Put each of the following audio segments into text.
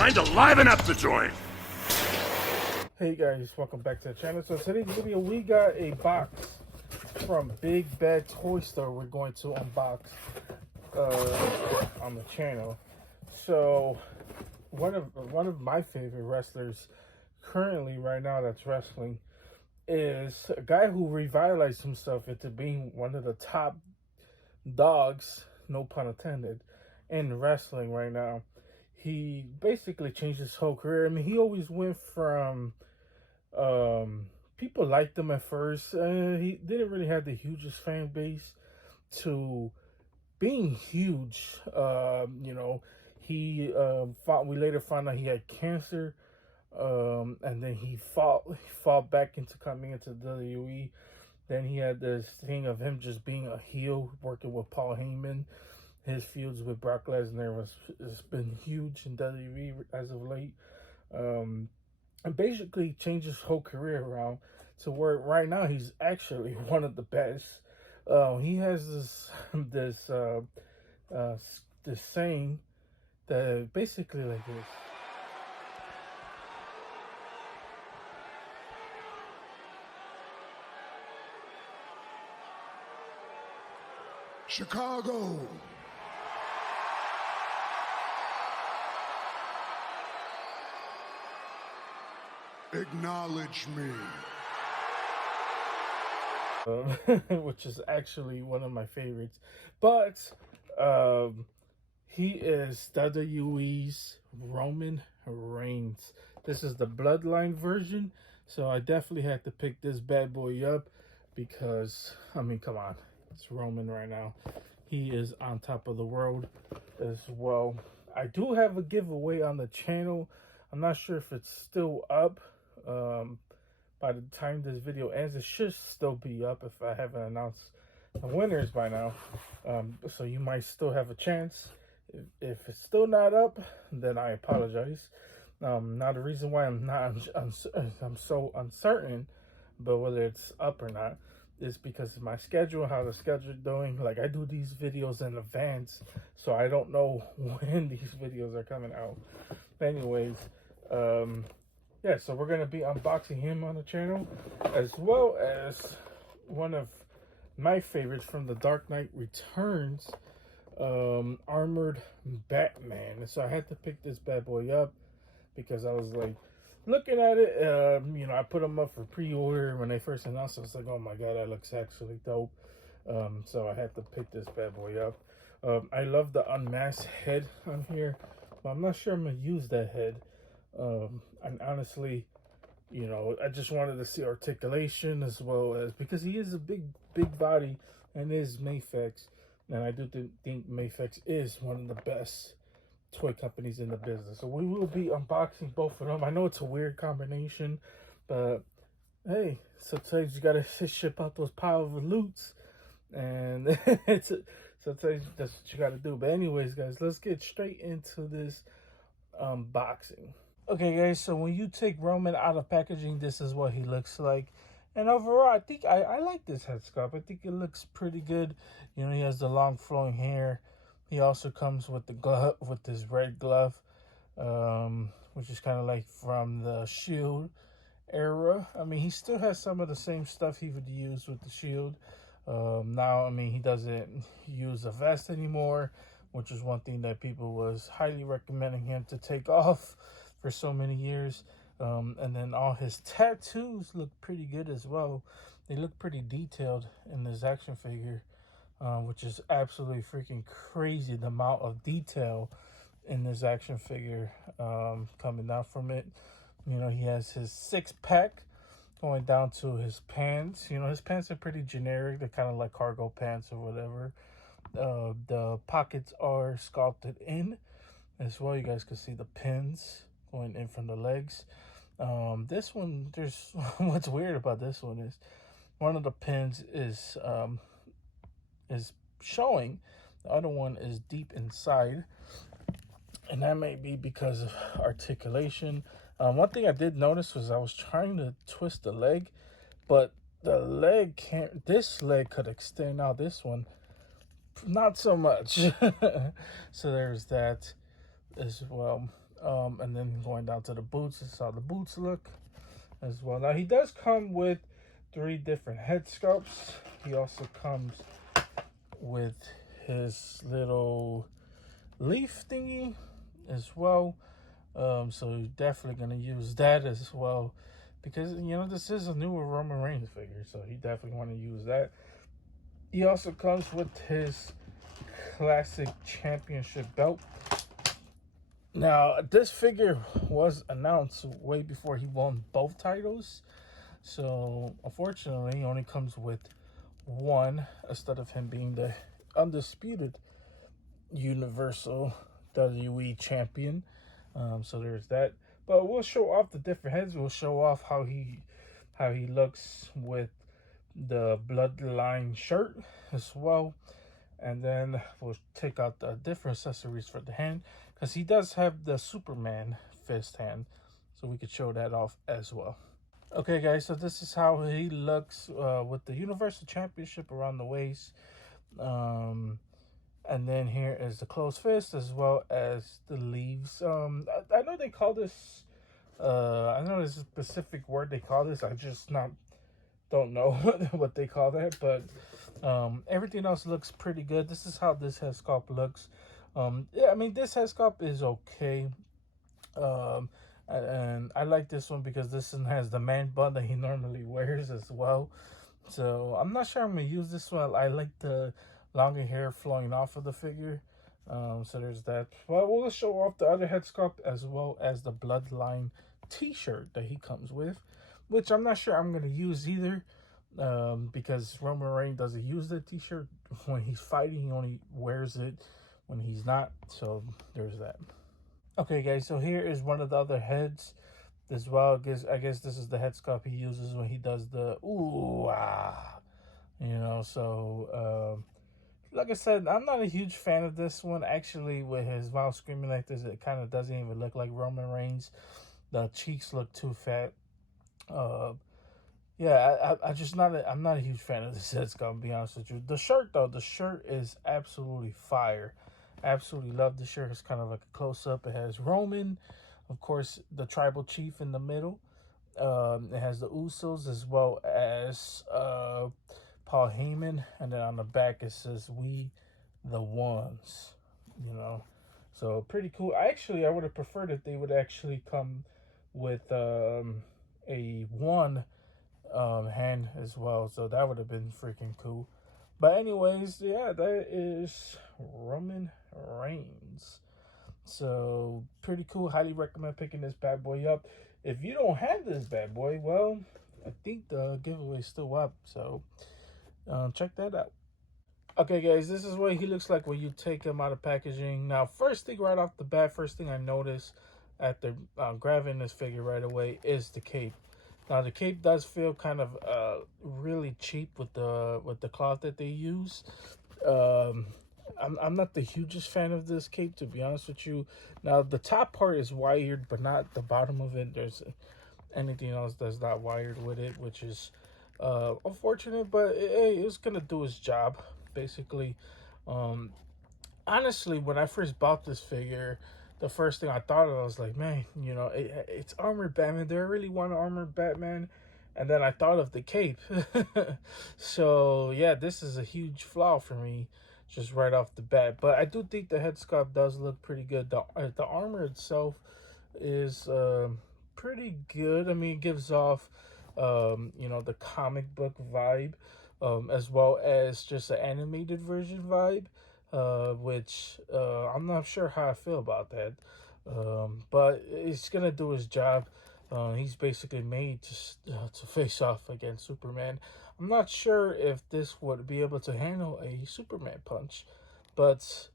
time to liven up the joint. Hey guys, welcome back to the channel. So today's video, we got a box from Big Bad Toy Store we're going to unbox on the channel. So one of my favorite wrestlers currently right now that's wrestling is a guy who revitalized himself into being one of the top dogs, no pun intended, in wrestling right now. He basically changed his whole career. I mean, he always went from people liked him at first. He didn't really have the hugest fan base to being huge. He we later found out he had cancer, and then he fought back into coming into WWE. Then he had this thing of him just being a heel, working with Paul Heyman. His feuds with Brock Lesnar has been huge in WWE as of late. And basically changed his whole career around to where right now he's actually one of the best. He has this saying that basically like this. Chicago. Acknowledge me. Which is actually one of my favorites. But he is WWE's Roman Reigns. This is the Bloodline version. So I definitely had to pick this bad boy up because, I mean, come on. It's Roman right now. He is on top of the world as well. I do have a giveaway on the channel. I'm not sure if it's still up. By the time this video ends, it should still be up if I haven't announced the winners by now. So you might still have a chance. If it's still not up, then I apologize. Now the reason why I'm so uncertain but whether it's up or not is because of my schedule, how the schedule doing. Like, I do these videos in advance, so I don't know when these videos are coming out. But anyways, yeah, so we're going to be unboxing him on the channel, as well as one of my favorites from The Dark Knight Returns, Armored Batman. And so I had to pick this bad boy up because I was like, looking at it, I put them up for pre-order when they first announced it. I was like, oh my god, that looks actually dope. So I had to pick this bad boy up. I love the unmasked head on here, but I'm not sure I'm going to use that head. And honestly, I just wanted to see articulation as well as, because he is a big body and is Mafex, and I do think Mafex is one of the best toy companies in the business. So we will be unboxing both of them. I know it's a weird combination, but hey, sometimes you gotta ship out those power of loots, and sometimes that's what you gotta do. But anyways, guys, let's get straight into this unboxing. Okay, guys, so when you take Roman out of packaging, this is what he looks like. And overall, I think I like this head sculpt. I think it looks pretty good. He has the long flowing hair. He also comes with the glove, with this red glove, which is kind of like from the Shield era. I mean, he still has some of the same stuff he would use with the Shield. Now, I mean, he doesn't use a vest anymore, which is one thing that people was highly recommending him to take off for so many years. And then all his tattoos look pretty good as well. They look pretty detailed in this action figure. Which is absolutely freaking crazy, the amount of detail in this action figure coming out from it. He has his six-pack going down to his pants. His pants are pretty generic. They're kind of like cargo pants or whatever. The pockets are sculpted in as well. You guys can see the pins going in from the legs. This one, there's what's weird about this one is one of the pins is showing, the other one is deep inside, and that may be because of articulation. One thing I did notice was I was trying to twist the leg, but the leg can't. This leg could extend out. This one not so much. So there's that as well. And then going down to the boots, this is how the boots look as well. Now he does come with 3 different head sculpts. He also comes with his little leaf thingy as well. So you're definitely gonna use that as well, because this is a newer Roman Reigns figure, so he definitely want to use that. He also comes with his classic championship belt. Now this figure was announced way before he won both titles, so unfortunately he only comes with one instead of him being the undisputed Universal WWE champion. So there's that. But we'll show off the different heads. We'll show off how he looks with the Bloodline shirt as well. And then we'll take out the different accessories for the hand, because he does have the Superman fist hand. So we could show that off as well. Okay, guys, so this is how he looks with the Universal Championship around the waist. And then here is the closed fist as well as the leaves. I know they call this, I know there's a specific word they call this. I just don't know what they call that. But everything else looks pretty good. This is how this head sculpt looks. Yeah, I mean, this head sculpt is okay. And I like this one because this one has the man bun that he normally wears as well. So I'm not sure I'm going to use this one. I like the longer hair flowing off of the figure. So there's that. Well, we'll show off the other head sculpt as well as the Bloodline t-shirt that he comes with, which I'm not sure I'm going to use either, because Roman Reigns doesn't use the t-shirt when he's fighting. He only wears it when he's not. So there's that. Okay, guys, so here is one of the other heads as well. I guess this is the head sculpt he uses when he does the ooh ah. Like I said, I'm not a huge fan of this one. Actually, with his mouth screaming like this, it kind of doesn't even look like Roman Reigns. The cheeks look too fat. Yeah, I'm not a huge fan of this head sculpt, to be honest with you. The shirt, though, the shirt is absolutely fire. Absolutely love the shirt. It's kind of like a close-up. It has Roman, of course, the tribal chief in the middle. It has the Usos as well as Paul Heyman, and then on the back it says "We, the Ones." So pretty cool. I would have preferred if they would actually come with a one hand as well. So that would have been freaking cool. But anyways, yeah, that is Roman Reigns. So pretty cool. Highly recommend picking this bad boy up. If you don't have this bad boy, well, I think the giveaway is still up. So check that out. Okay, guys, this is what he looks like when you take him out of packaging. Now, first thing right off the bat, first thing I noticed after grabbing this figure right away is the cape. Now, the cape does feel kind of really cheap with the cloth that they use. I'm not the hugest fan of this cape, to be honest with you. Now, the top part is wired, but not the bottom of it. There's anything else that's not wired with it, which is unfortunate, but it's gonna do its job, basically. Honestly, when I first bought this figure, the first thing I thought of, I was like, man, it's armored Batman. Do I really want an armored Batman? And then I thought of the cape. So yeah, this is a huge flaw for me, just right off the bat. But I do think the head sculpt does look pretty good. The armor itself is pretty good. I mean, it gives off the comic book vibe, as well as just an animated version vibe, which I'm not sure how I feel about that. But it's gonna do his job. He's basically made to face off against Superman. I'm not sure if this would be able to handle a Superman punch, but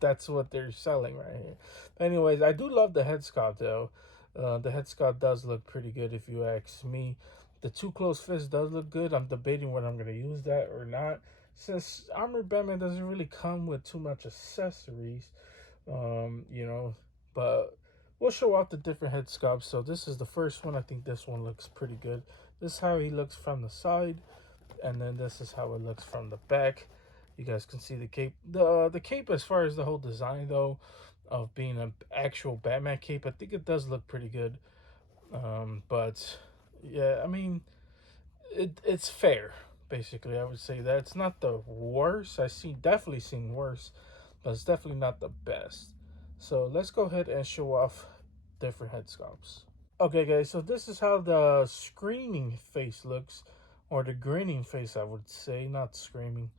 that's what they're selling right here. Anyways, I do love the head sculpt though. The head sculpt does look pretty good if you ask me. The too close fist does look good. I'm debating whether I'm going to use that or not, since Armored Batman doesn't really come with too much accessories. But we'll show off the different head sculpts. So this is the first one. I think this one looks pretty good. This is how he looks from the side, and then this is how it looks from the back. You guys can see the cape. The cape, as far as the whole design though, of being an actual Batman cape. I think it does look pretty good. But yeah, I mean, it's fair. Basically, I would say that it's not the worst. Definitely seen worse, but it's definitely not the best. So let's go ahead and show off different head sculpts. Okay, guys, so this is how the screaming face looks, or the grinning face, I would say, not screaming.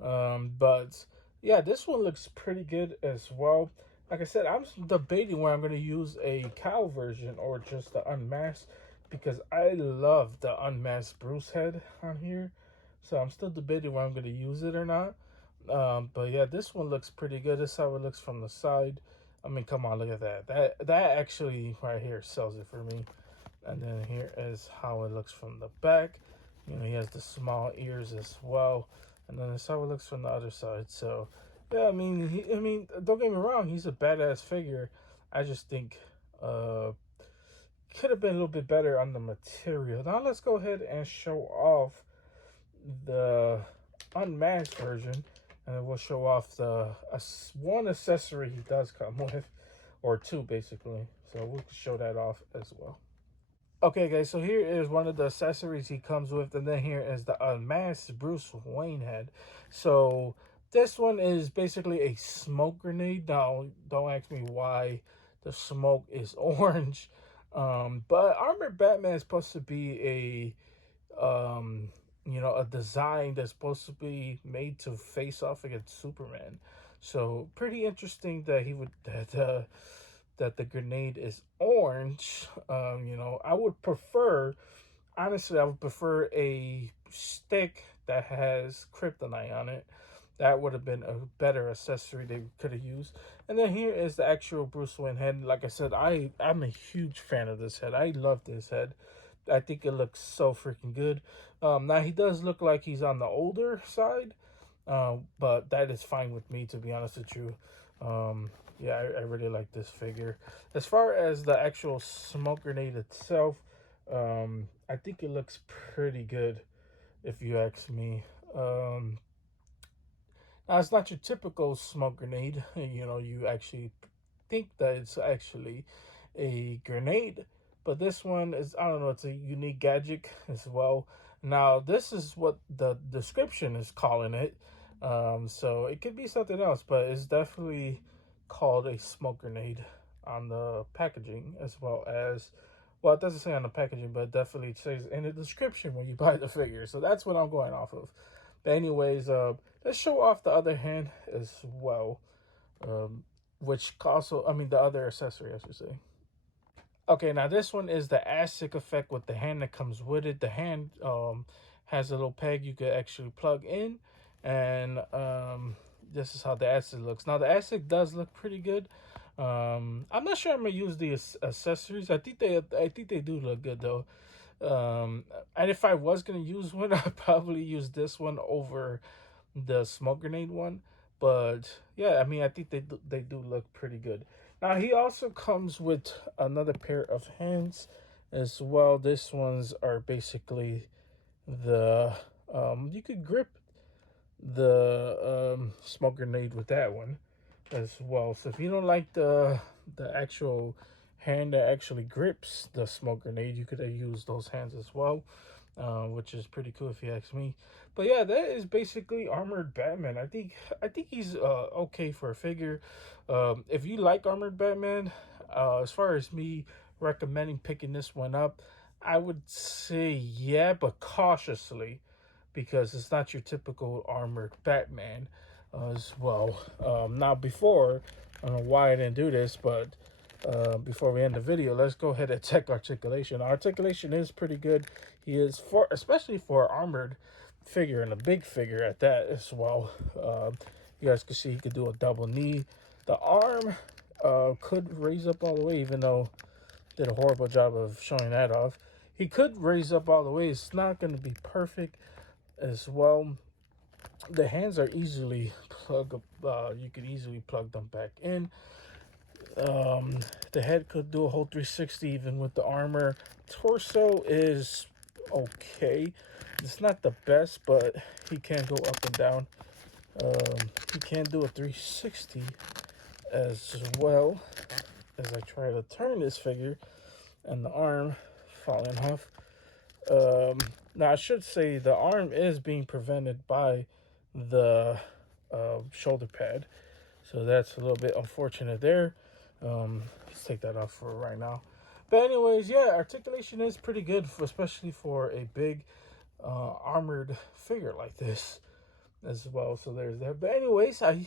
But yeah, this one looks pretty good as well. Like I said, I'm debating where I'm going to use a cow version or just the unmasked, because I love the unmasked Bruce head on here. So I'm still debating where I'm going to use it or not. But yeah, this one looks pretty good. This is how it looks from the side. I mean, come on, look at that. That actually right here sells it for me. And then here is how it looks from the back. You know, he has the small ears as well. And then that's how it looks from the other side. So yeah, I mean, don't get me wrong, he's a badass figure. I just think could have been a little bit better on the material. Now let's go ahead and show off the unmasked version, and then we'll show off the one accessory he does come with, or two basically. So we'll show that off as well. Okay, guys, so here is one of the accessories he comes with, and then here is the unmasked Bruce Wayne head. So this one is basically a smoke grenade. Now, don't ask me why the smoke is orange, but Armored Batman is supposed to be a design that's supposed to be made to face off against Superman. So pretty interesting that that the grenade is orange. I would prefer, honestly, I would prefer a stick that has kryptonite on it. That would have been a better accessory they could have used. And then here is the actual Bruce Wayne head. Like I said, I'm a huge fan of this head. I love this head. I think it looks so freaking good. Now he does look like he's on the older side, but that is fine with me, to be honest with you. Yeah, I really like this figure. As far as the actual smoke grenade itself, I think it looks pretty good, if you ask me. Now it's not your typical smoke grenade. You actually think that it's actually a grenade, but this one is, I don't know, it's a unique gadget as well. Now this is what the description is calling it, so it could be something else, but it's definitely called a smoke grenade on the packaging, as well as, well, it doesn't say on the packaging, but it definitely says in the description when you buy the figure. So that's what I'm going off of. But anyways, let's show off the other hand as well, which also, I mean, the other accessory, I should say. Okay, now this one is the ASIC effect with the hand that comes with it. The hand has a little peg you could actually plug in, and this is how the ASIC looks. Now the ASIC does look pretty good. I'm not sure I'm gonna use the accessories. I think they do look good though. And if I was gonna use one, I'd probably use this one over the smoke grenade one. But yeah, I mean, I think they do look pretty good. Now he also comes with another pair of hands as well. This ones are basically the you could grip the smoke grenade with that one as well. So if you don't like the actual hand that actually grips the smoke grenade, you could use those hands as well, which is pretty cool if you ask me. But yeah, that is basically Armored Batman. I think he's okay for a figure. If you like Armored Batman, as far as me recommending picking this one up, I would say yeah, but cautiously, because it's not your typical Armored Batman as well. Now before, I don't know why I didn't do this, but before we end the video, let's go ahead and check articulation. Articulation is pretty good. He is, especially for an armored figure and a big figure at that as well. You guys can see he could do a double knee. The arm could raise up all the way, even though did a horrible job of showing that off. He could raise up all the way. It's not going to be perfect as well. The hands are easily you can easily plug them back in. The head could do a whole 360 even with the armor. Torso is okay. It's not the best, but he can go up and down. He can do a 360 as well as I try to turn this figure and the arm falling off. Now I should say the arm is being prevented by the shoulder pad, so that's a little bit unfortunate there. Let's take that off for right now. But anyways, yeah, articulation is pretty good, especially for a big armored figure like this as well. So there's that. But anyways, I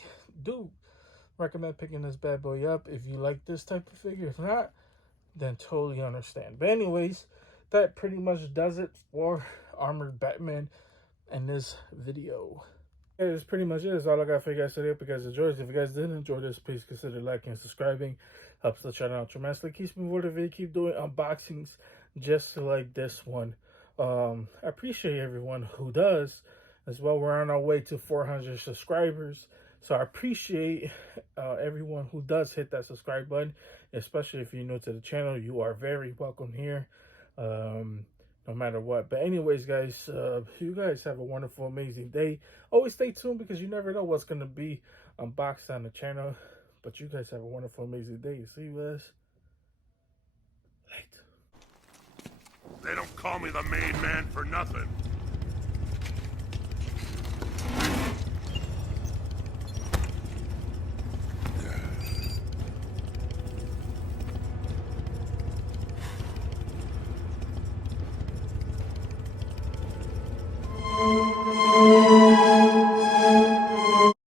do recommend picking this bad boy up if you like this type of figure. If not, then totally understand. But anyways, that pretty much does it for Armored Batman in this video. Yeah, that's pretty much it. That's all I got for you guys today. Hope you guys enjoyed. If you guys did enjoy this, please consider liking and subscribing. Helps the channel out tremendously. Keeps me motivated. Keep doing unboxings just like this one. I appreciate everyone who does as well. We're on our way to 400 subscribers. So I appreciate everyone who does hit that subscribe button, especially if you're new to the channel. You are very welcome here, no matter what. But anyways, guys, you guys have a wonderful, amazing day. Always stay tuned because you never know what's going to be unboxed on the channel. But you guys have a wonderful, amazing day. See you guys later. They don't call me the main man for nothing.